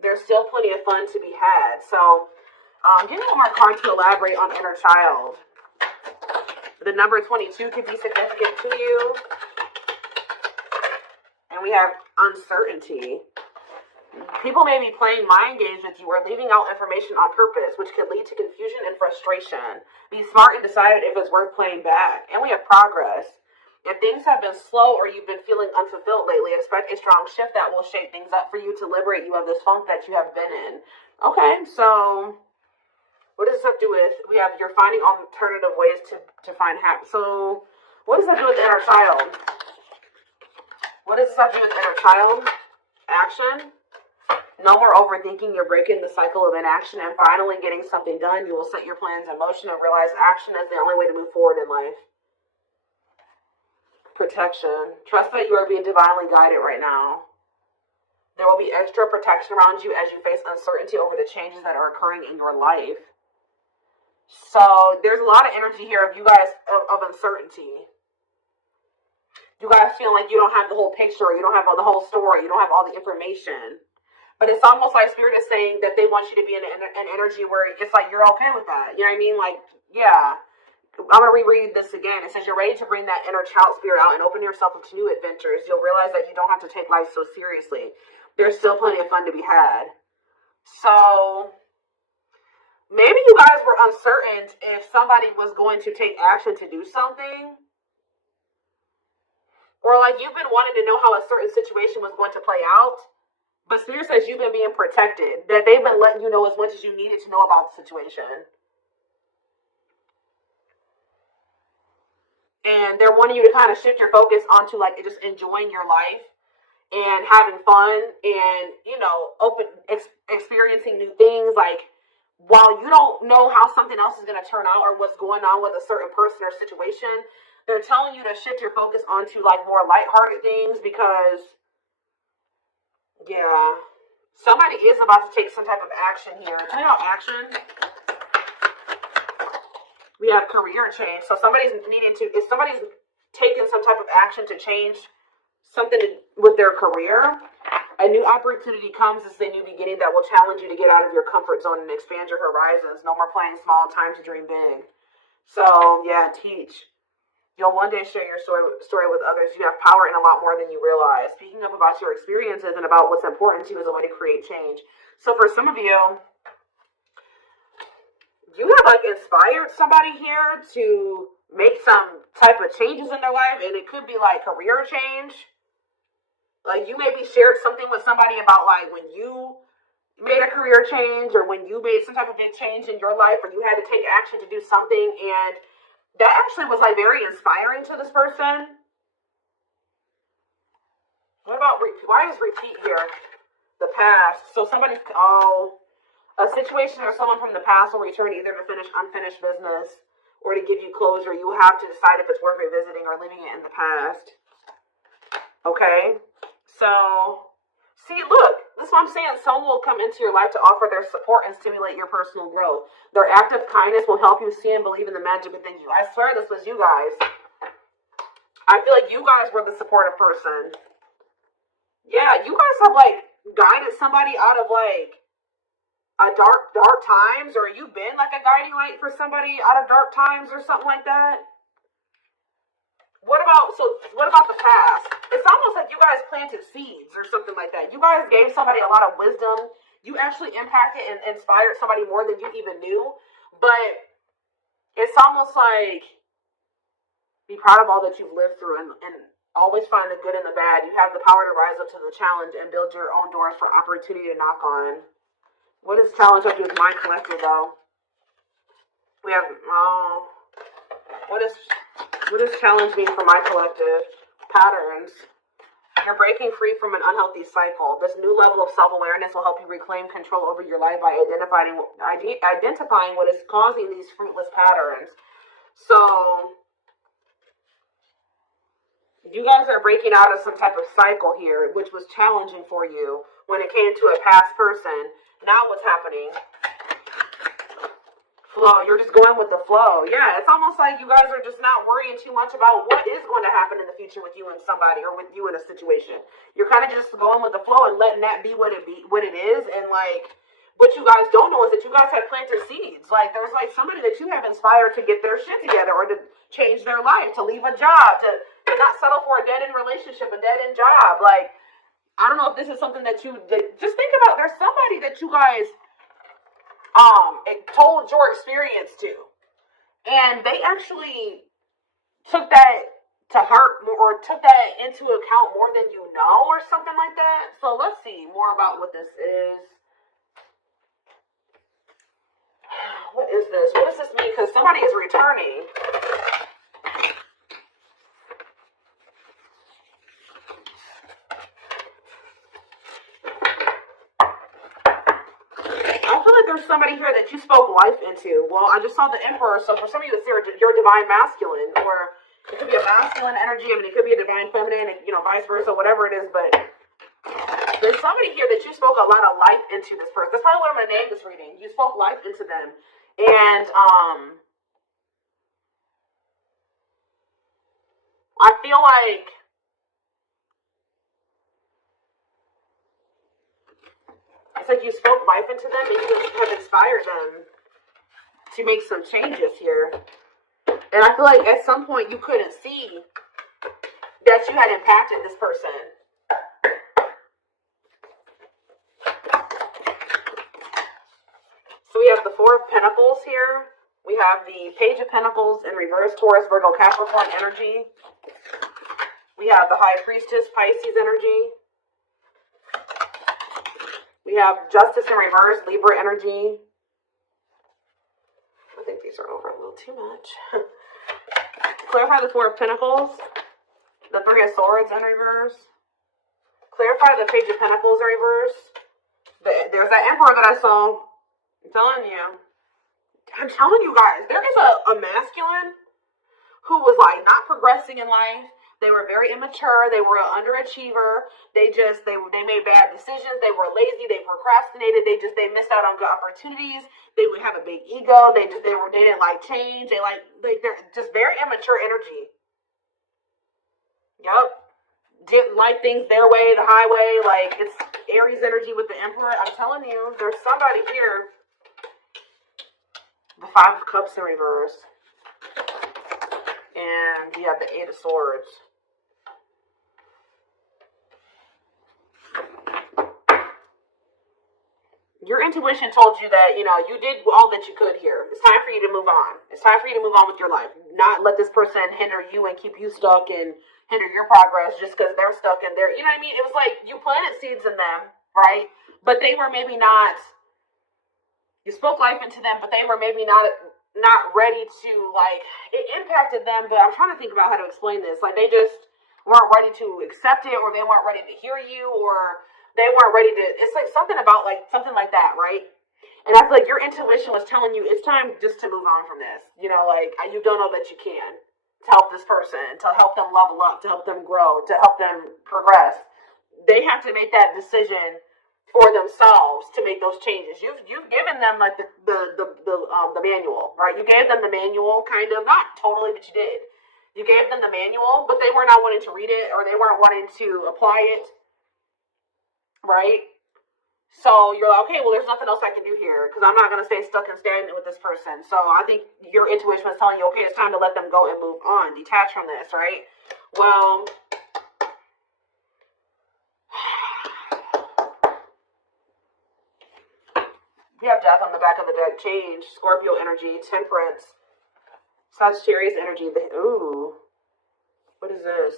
There's still plenty of fun to be had. So, give me one more card to elaborate on inner child. The number 22 could be significant to you. And we have uncertainty. People may be playing mind games with you or leaving out information on purpose, which could lead to confusion and frustration. Be smart and decide if it's worth playing back. And we have progress. If things have been slow or you've been feeling unfulfilled lately, expect a strong shift that will shake things up for you to liberate you of this funk that you have been in. Okay, so what does this have to do with? We have you're finding alternative ways to find happiness. So what does that do with the inner child? What does this have to do with inner child? Action. No more overthinking. You're breaking the cycle of inaction and finally getting something done. You will set your plans in motion and realize action is the only way to move forward in life. Protection. Trust that you are being divinely guided right now. There will be extra protection around you as you face uncertainty over the changes that are occurring in your life. So there's a lot of energy here of you guys of uncertainty. You guys feel like you don't have the whole picture, you don't have the whole story, you don't have all the information. But it's almost like Spirit is saying that they want you to be in an energy where it's like you're okay with that. You know what I mean? Like, yeah. I'm going to reread this again. It says you're ready to bring that inner child spirit out and open yourself up to new adventures. You'll realize that you don't have to take life so seriously. There's still plenty of fun to be had. So maybe you guys were uncertain if somebody was going to take action to do something. Or like you've been wanting to know how a certain situation was going to play out. But Spirit says you've been being protected. That they've been letting you know as much as you needed to know about the situation. And they're wanting you to kind of shift your focus onto like just enjoying your life and having fun and, you know, experiencing new things. Like while you don't know how something else is going to turn out or what's going on with a certain person or situation, they're telling you to shift your focus onto like more lighthearted things because, yeah, somebody is about to take some type of action here. Tell you about action. We have career change. So somebody's if somebody's taking some type of action to change something with their career, a new opportunity comes as a new beginning that will challenge you to get out of your comfort zone and expand your horizons. No more playing small, time to dream big. So, yeah, teach. You'll one day share your story with others. You have power in a lot more than you realize. Speaking up about your experiences and about what's important to you is a way to create change. So for some of you, you have like inspired somebody here to make some type of changes in their life, and it could be like career change. Like you maybe shared something with somebody about like when you made a career change or when you made some type of big change in your life or you had to take action to do something, and that actually was like very inspiring to this person. What about why is repeat here? The past. So somebody's a situation or someone from the past will return either to finish unfinished business or to give you closure. You have to decide if it's worth revisiting or leaving it in the past. Okay? So, see, look, this is what I'm saying. Someone will come into your life to offer their support and stimulate your personal growth. Their act of kindness will help you see and believe in the magic within you. I swear this was you guys. I feel like you guys were the supportive person. Yeah, you guys have, like, guided somebody out of, like, a dark times, or you've been like a guiding light for somebody out of dark times or something like that. What about the past? It's almost like you guys planted seeds or something like that. You guys gave somebody a lot of wisdom. You actually impacted and inspired somebody more than you even knew. But it's almost like be proud of all that you've lived through and always find the good and the bad. You have the power to rise up to the challenge and build your own doors for opportunity to knock on. What does challenge have to do with my collective, though? We have, what does challenge mean for my collective? Patterns. You're breaking free from an unhealthy cycle. This new level of self-awareness will help you reclaim control over your life by identifying what is causing these fruitless patterns. So, you guys are breaking out of some type of cycle here, which was challenging for you when it came to a past person. Now what's happening? Flow. You're just going with the flow. Yeah, it's almost like you guys are just not worrying too much about what is going to happen in the future with you and somebody, or with you in a situation. You're kind of just going with the flow and letting that be what it is. And like, what you guys don't know is that you guys have planted seeds. Like, there's like somebody that you have inspired to get their shit together, or to change their life, to leave a job, to not settle for a dead-end relationship, a dead-end job. Like, I don't know if this is something that just think about. There's somebody that you guys it told your experience to, and they actually took that to heart, or took that into account more than you know, or something like that. So let's see more about what this is. What is this? What does this mean? Because somebody is returning. There's somebody here that you spoke life into. Well, I just saw the Emperor, so for some of you, it's your divine masculine, or it could be a masculine energy. I mean, it could be a divine feminine, and, you know, vice versa, whatever it is. But there's somebody here that you spoke a lot of life into this person. That's probably what I'm going to name this reading. You spoke life into them, and I feel like it's like you spoke life into them, and you have inspired them to make some changes here. And I feel like at some point you couldn't see that you had impacted this person. So we have the Four of Pentacles here. We have the Page of Pentacles in reverse, Taurus, Virgo, Capricorn energy. We have the High Priestess, Pisces energy. We have Justice in reverse, Libra energy. I think these are over a little too much. Clarify the Four of Pentacles. The Three of Swords in reverse. Clarify the Page of Pentacles in reverse. There's that Emperor that I saw. I'm telling you guys, there is a masculine who was like not progressing in life. They were very immature. They were an underachiever. They made bad decisions. They were lazy. They procrastinated. They missed out on good opportunities. They would have a big ego. They didn't like change. They're just very immature energy. Yup. Didn't like things their way, the highway. Like, it's Aries energy with the Emperor. I'm telling you, there's somebody here. The Five of Cups in reverse. And you have the Eight of Swords. Your intuition told you that, you know, you did all that you could here. It's time for you to move on. It's time for you to move on with your life. Not let this person hinder you and keep you stuck and hinder your progress just because they're stuck in there. You know what I mean? It was like you planted seeds in them, right? But they were maybe not, you spoke life into them, but they were maybe not ready to, like, it impacted them. But I'm trying to think about how to explain this. Like, they just weren't ready to accept it, or they weren't ready to hear you, or they weren't ready to, it's like something like that, right? And I feel like your intuition was telling you it's time just to move on from this. You know, like, you've done all that you can to help this person, to help them level up, to help them grow, to help them progress. They have to make that decision for themselves to make those changes. You've given them like the manual, right? You gave them the manual, kind of, not totally, but you did. You gave them the manual, but they were not wanting to read it, or they weren't wanting to apply it. Right? So you're like, okay, well, there's nothing else I can do here, because I'm not going to stay stuck and stagnant with this person. So I think your intuition was telling you, okay, it's time to let them go and move on, detach from this, right? Well, we have Death on the back of the deck, Change, Scorpio energy, Temperance, Sagittarius energy. Ooh, what is this?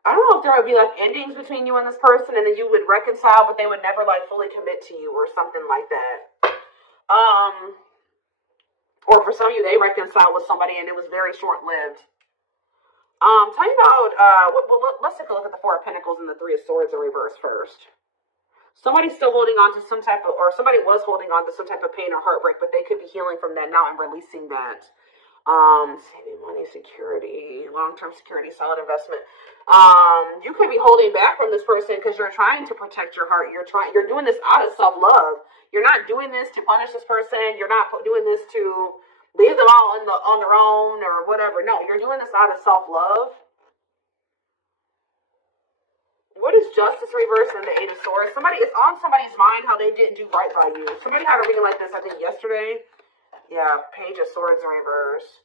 I don't know if there would be like endings between you and this person, and then you would reconcile, but they would never like fully commit to you, or something like that. Or for some of you, they reconciled with somebody and it was very short lived. Tell me about let's take a look at the Four of Pentacles and the Three of Swords in reverse first. Somebody's still holding on to some type of, or somebody was holding on to some type of pain or heartbreak, but they could be healing from that now and releasing that. Saving money, security, long-term security, solid investment. You could be holding back from this person because you're trying to protect your heart. You're doing this out of self-love. You're not doing this to punish this person. You're not doing this to leave them all on their own or whatever. No, you're doing this out of self-love. What is Justice reverse and the Eight of Swords? It's on somebody's mind how they didn't do right by you. Somebody had a reading like this, I think, yesterday. Yeah, Page of Swords in reverse.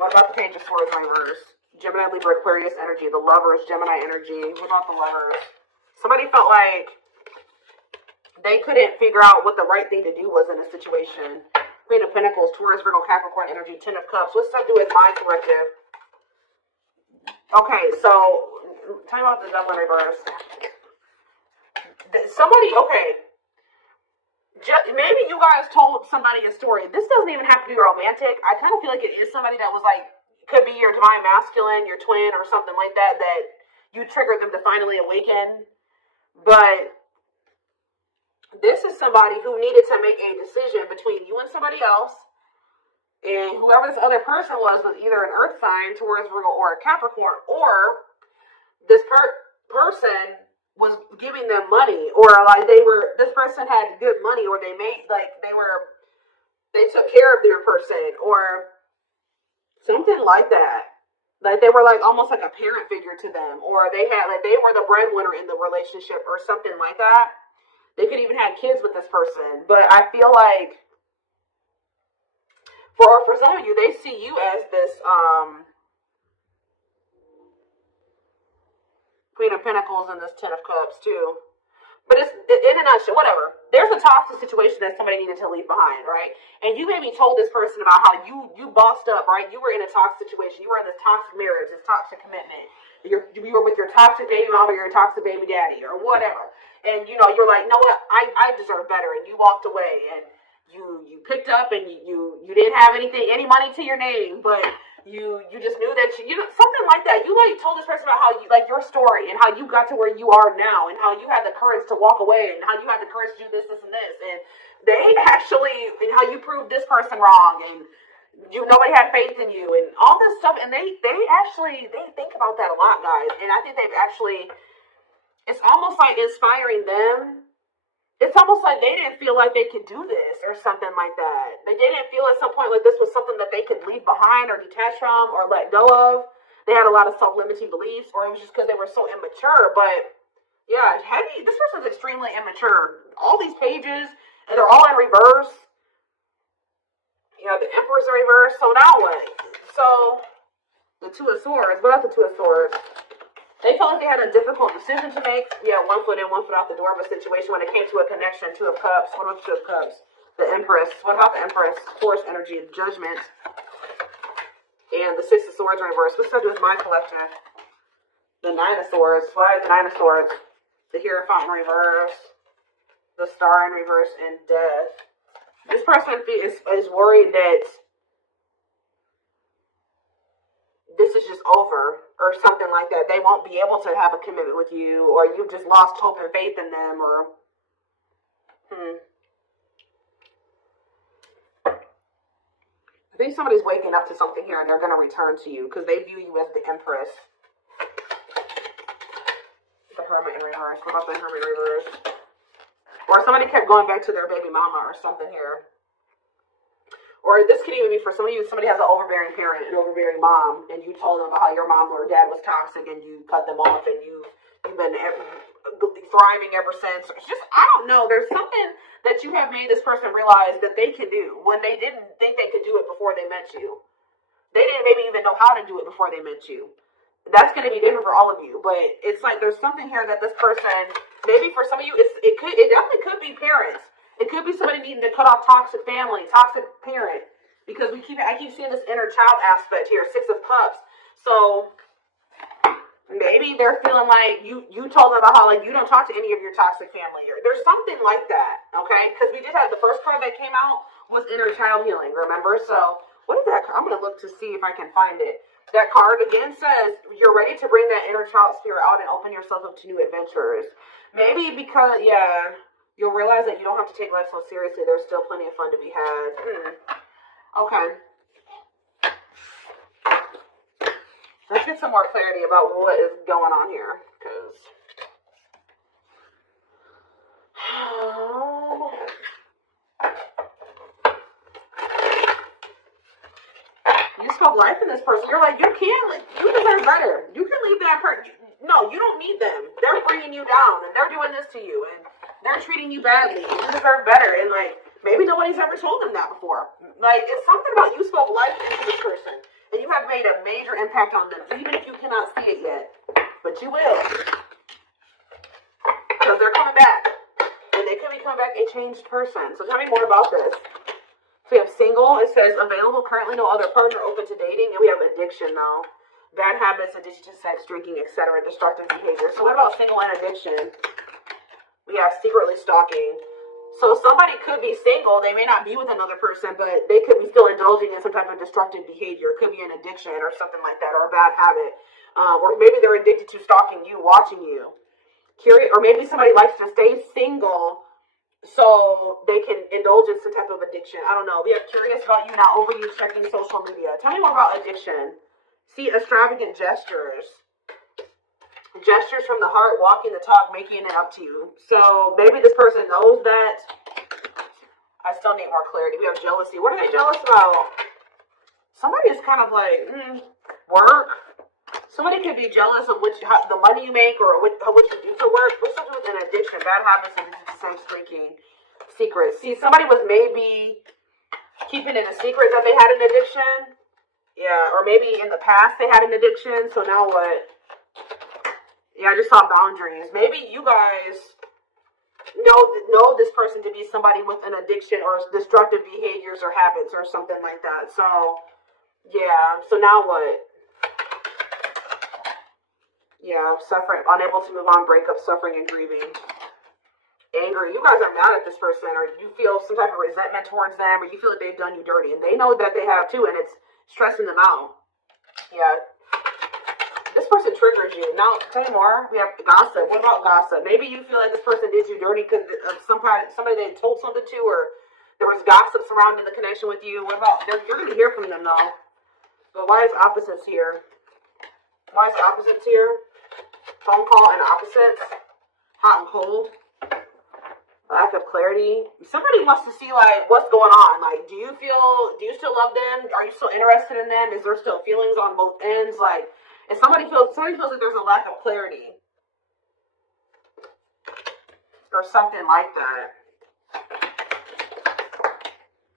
What about the Page of Swords in reverse? Gemini, Libra, Aquarius energy. The Lovers, Gemini energy. What about the Lovers? Somebody felt like they couldn't figure out what the right thing to do was in a situation. Queen of Pentacles, Taurus, Virgo, Capricorn energy. Ten of Cups. What's this have to do with mind collective? Okay, so tell me about the Devil in reverse. Maybe you guys told somebody a story. This doesn't even have to be romantic. I kind of feel like it is somebody that was like, could be your divine masculine, your twin, or something like that, that you triggered them to finally awaken. But this is somebody who needed to make a decision between you and somebody else. And whoever this other person was either an earth sign, Taurus, Virgo, or a Capricorn, or this person was giving them money, or like this person had good money, or they took care of their person, or something like that. Like they were like almost like a parent figure to them, or they were the breadwinner in the relationship, or something like that. They could even have kids with this person, but I feel like for some of you, they see you as this Queen of Pentacles and this Ten of Cups too. But it's in a nutshell, whatever. There's a toxic situation that somebody needed to leave behind, right? And you maybe told this person about how you bossed up, right? You were in a toxic situation. You were in this toxic marriage, this toxic commitment. You were with your toxic baby mama or your toxic baby daddy or whatever. And you're like, you know what? I deserve better. And you walked away and you picked up and you didn't have any money to your name, but you just knew that something like that. You like told this person about how you like your story and how you got to where you are now and how you had the courage to walk away and how you had the courage to do this and this, and they actually, and how you proved this person wrong and nobody had faith in you and all this stuff, and they think about that a lot, guys, and I think it's almost like inspiring them. It's almost like they didn't feel like they could do this or something like that. They didn't feel at some point like this was something that they could leave behind or detach from or let go of. They had a lot of self-limiting beliefs, or it was just because they were so immature. But yeah, this person's extremely immature. All these pages, and they're all in reverse. The Emperor's in reverse. So now what? So the Two of Swords. What about the Two of Swords? They felt like they had a difficult decision to make. Yeah, one foot in, one foot out the door of a situation when it came to a connection. Two of Cups. What about the Two of Cups? The Empress. What about the Empress? Force energy, Judgment. And the Six of Swords in reverse. What's that do with my collective? The Nine of Swords. Why is the Nine of Swords? The Hierophant in reverse. The Star in reverse. And Death. This person is worried that this is just over or something like that. They won't be able to have a commitment with you, or you've just lost hope and faith in them, or I think somebody's waking up to something here and they're going to return to you because they view you as the Empress. The Hermit in reverse. What about the Hermit in reverse? Or somebody kept going back to their baby mama or something here. Or this could even be for some of you, somebody has an overbearing parent, an overbearing mom, and you told them about how your mom or dad was toxic and you cut them off and you've been thriving ever since. It's just, I don't know, there's something that you have made this person realize that they can do when they didn't think they could do it before they met you. They didn't maybe even know how to do it before they met you. That's going to be different for all of you, but it's like there's something here that this person, maybe for some of you, it definitely could be parents. It could be somebody needing to cut off toxic family, toxic parent, because I keep seeing this inner child aspect here, Six of Cups. So maybe they're feeling like you told them about how like you don't talk to any of your toxic family. There's something like that, okay? Because we did have the first card that came out was inner child healing, remember? So what is that? I'm going to look to see if I can find it. That card again says you're ready to bring that inner child spirit out and open yourself up to new adventures. Maybe because, you'll realize that you don't have to take life so seriously. There's still plenty of fun to be had. Okay. Let's get some more clarity about what is going on here, because you spoke life in this person. You're like, you deserve better. You can leave that person. No, you don't need them. They're bringing you down, and they're doing this to you, and they're treating you badly. You deserve better, and like, maybe nobody's ever told them that before. Like, it's something about you spoke life into this person, and you have made a major impact on them, even if you cannot see it yet. But you will. Because they're coming back. And they could be coming back a changed person. So tell me more about this. So we have single. It says available, currently no other partner, open to dating. And we have addiction now. Bad habits, addiction to sex, drinking, etc. Destructive behavior. So what about single and addiction? We have secretly stalking. So somebody could be single. They may not be with another person, but they could be still indulging in some type of destructive behavior. It could be an addiction or something like that, or a bad habit. Or maybe they're addicted to stalking you, watching you. Curious, or maybe somebody likes to stay single so they can indulge in some type of addiction. I don't know. We are curious about you, not over you checking social media. Tell me more about addiction. See, extravagant gestures. Gestures from the heart, walking the talk, making it up to you. So maybe this person knows that. I still need more clarity. We have jealousy. What are they jealous about? Somebody is kind of like, work. Somebody could be jealous of the money you make or what you do for work. What's up with an addiction, bad habits, addiction to sex, drinking, secrets. See, somebody was maybe keeping it a secret that they had an addiction. Yeah, or maybe in the past they had an addiction. So now what? Yeah, I just saw boundaries. Maybe you guys know this person to be somebody with an addiction or destructive behaviors or habits or something like that. So, yeah. So now what? Yeah, suffering, unable to move on, breakup, suffering, and grieving. Angry. You guys are mad at this person, or you feel some type of resentment towards them, or you feel like they've done you dirty, and they know that they have too, and it's stressing them out. Yeah. This person triggers you. Now, tell me more. We have gossip. What about gossip? Maybe you feel like this person did you dirty because of somebody they told something to, or there was gossip surrounding the connection with you. What about, you're going to hear from them, though. But why is opposites here? Why is opposites here? Phone call and opposites. Hot and cold. Lack of clarity. Somebody wants to see, like, what's going on. Like, do you still love them? Are you still interested in them? Is there still feelings on both ends? Like, if somebody feels like there's a lack of clarity. Or something like that.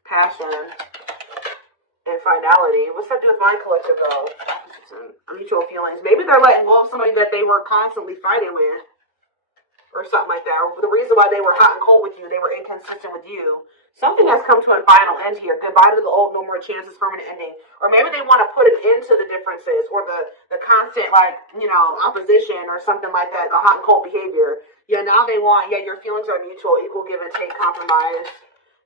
Passion. And finality. What's that do with my collective, though? Mutual feelings. Maybe they're letting go of somebody that they were constantly fighting with. Or something like that. Or the reason why they were hot and cold with you, they were inconsistent with you. Something has come to a final end here. Goodbye to the old, no more chances, permanent ending. Or maybe they want to put an end to the differences or the constant, like, opposition or something like that. The hot and cold behavior. Yeah, now they want, your feelings are mutual, equal give and take, compromise.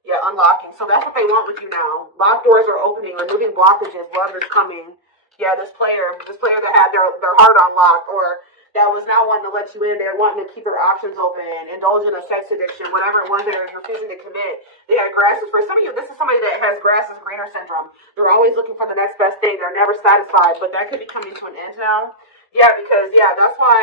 Yeah, unlocking. So that's what they want with you now. Locked doors are opening, removing blockages, love is coming. Yeah, this player that had their heart on lock, or that was now wanting to let you in, they're wanting to keep their options open, indulge in a sex addiction, whatever it was they're refusing to commit. They had grasses for some of you. This is somebody that has grass is greener syndrome. They're always looking for the next best thing. They're never satisfied, but that could be coming to an end now. Yeah, because that's why.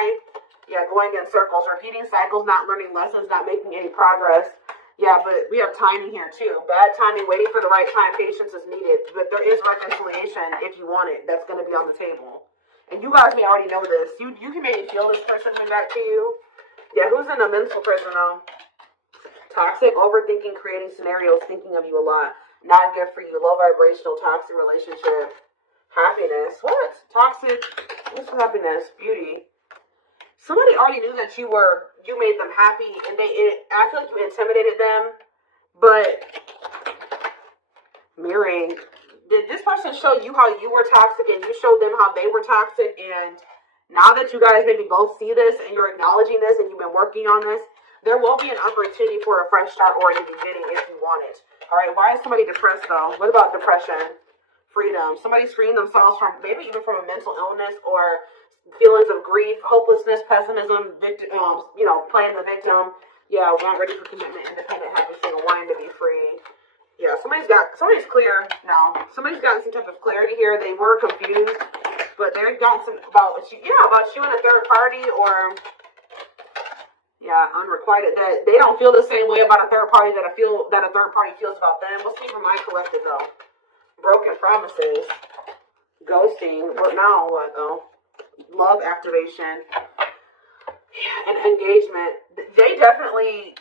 Yeah, going in circles, repeating cycles, not learning lessons, not making any progress. Yeah, but we have timing here too. Bad timing, waiting for the right time, patience is needed. But there is reconciliation if you want it. That's going to be on the table. And you guys may already know this. You can maybe feel this person coming back to you. Yeah, who's in a mental prison now? Toxic, overthinking, creating scenarios, thinking of you a lot. Not good for you. Low vibrational, toxic relationship. Happiness. What? Toxic. What's happiness? Beauty. Somebody already knew that you made them happy, and I feel like you intimidated them, but mirroring, did this person show you how you were toxic, and you showed them how they were toxic, and now that you guys maybe both see this, and you're acknowledging this, and you've been working on this, there will be an opportunity for a fresh start or a new beginning if you want it. All right, why is somebody depressed, though? What about depression? Freedom. Somebody's freeing themselves from, maybe even from a mental illness, or feelings of grief, hopelessness, pessimism, victim, playing the victim. Yeah, we're not ready for commitment, independent, happy, single, wanting to be free. Yeah, somebody's clear now. Somebody's gotten some type of clarity here. They were confused. But they've got some about you, about you and a third party, or unrequited. That they don't feel the same way about a third party that a third party feels about them. We'll see from my collective though. Broken promises, ghosting. But now what though? Love activation, and engagement. They definitely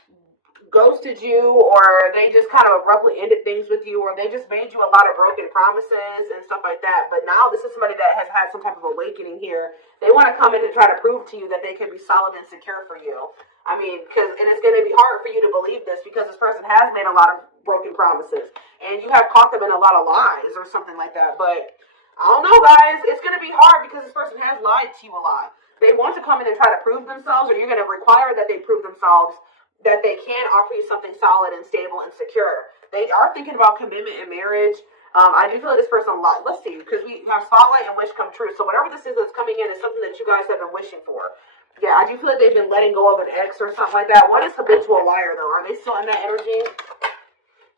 ghosted you, or they just kind of abruptly ended things with you, or they just made you a lot of broken promises and stuff like that. But now this is somebody that has had some type of awakening here. They want to come in and try to prove to you that they can be solid and secure for you. I mean, and it's going to be hard for you to believe this because this person has made a lot of broken promises and you have caught them in a lot of lies or something like that. But I don't know, guys. It's going to be hard because this person has lied to you a lot. They want to come in and try to prove themselves, or you're going to require that they prove themselves, that they can offer you something solid and stable and secure. They are thinking about commitment and marriage. I do feel like this person, let's see, because we have spotlight and wish come true. So whatever this is that's coming in is something that you guys have been wishing for. Yeah, I do feel like they've been letting go of an ex or something like that. What is habitual liar, though? Are they still in that energy?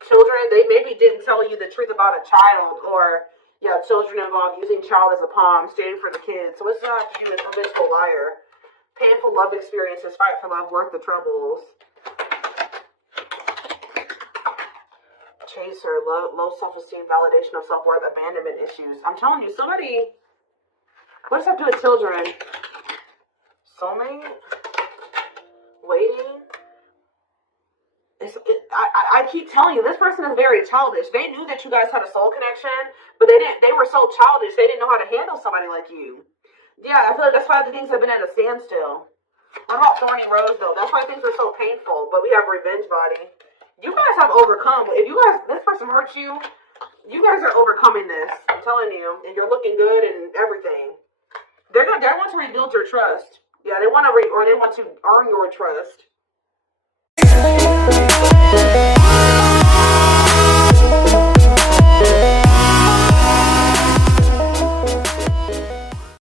Children, they maybe didn't tell you the truth about a child, or, children involved, using child as a pawn, staying for the kids. So what's not to do with habitual liar? Painful love experiences, fight for love, worth the troubles. Chaser, low self-esteem, validation of self-worth, abandonment issues. I'm telling you, somebody, what does that do with children? Soulmate? Waiting? I keep telling you, this person is very childish. They knew that you guys had a soul connection, but they were so childish, they didn't know how to handle somebody like you. Yeah, I feel like that's why the things have been at a standstill. What about Thorny Rose, though? That's why things are so painful, but we have Revenge Body. You guys have overcome. If this person hurt you, you guys are overcoming this. I'm telling you, and you're looking good and everything. They want to rebuild your trust. Yeah, they want to earn your trust.